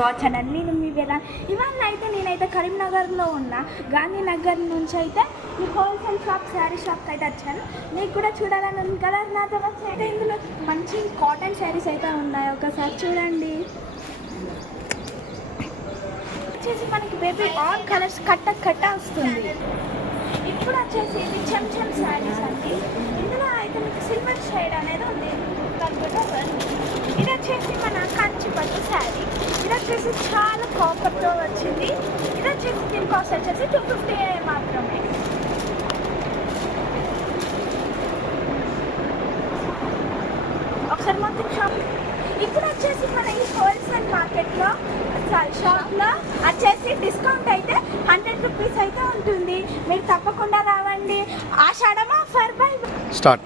Watch and నేను మీ వేళ ఇవన్నీ అయితే నేనైతే కరీంనగర్లో ఉన్నా. గాంధీనగర్ నుంచి అయితే ఈ హోల్సేల్ షాప్ శారీ షాప్కి అయితే వచ్చాను. మీకు కూడా చూడాలని ఉంది కదా, నాతో వచ్చి అయితే ఇందులో మంచి కాటన్ శారీస్ అయితే ఉన్నాయి, ఒకసారి చూడండి. వచ్చేసి మనకి బేబీ ఆల్ కలర్స్ కట్ట వస్తుంది. ఇప్పుడు వచ్చేసి ఇది చెంచం శారీస్ అండి. ఇందులో అయితే మీకు సిల్వర్ షేడ్ అనేది ఉంది. ఇది వచ్చేసి మన కంచి పట్టు శారీ. ఇది వచ్చేసి చాలా కాపర్తో వచ్చింది. ఇది వచ్చేసి దీని కాస్ట్ వచ్చేసి 250 మాత్రమే. ఒకసారి మొత్తం షాప్. ఇప్పుడు వచ్చేసి మన ఈ హోల్సేల్ మార్కెట్లో షాప్లో వచ్చేసి డిస్కౌంట్ అయితే 100 రూపీస్ అయితే ఉంటుంది. మీరు తప్పకుండా రావండి. ఆషాఢం ఆఫర్. By start.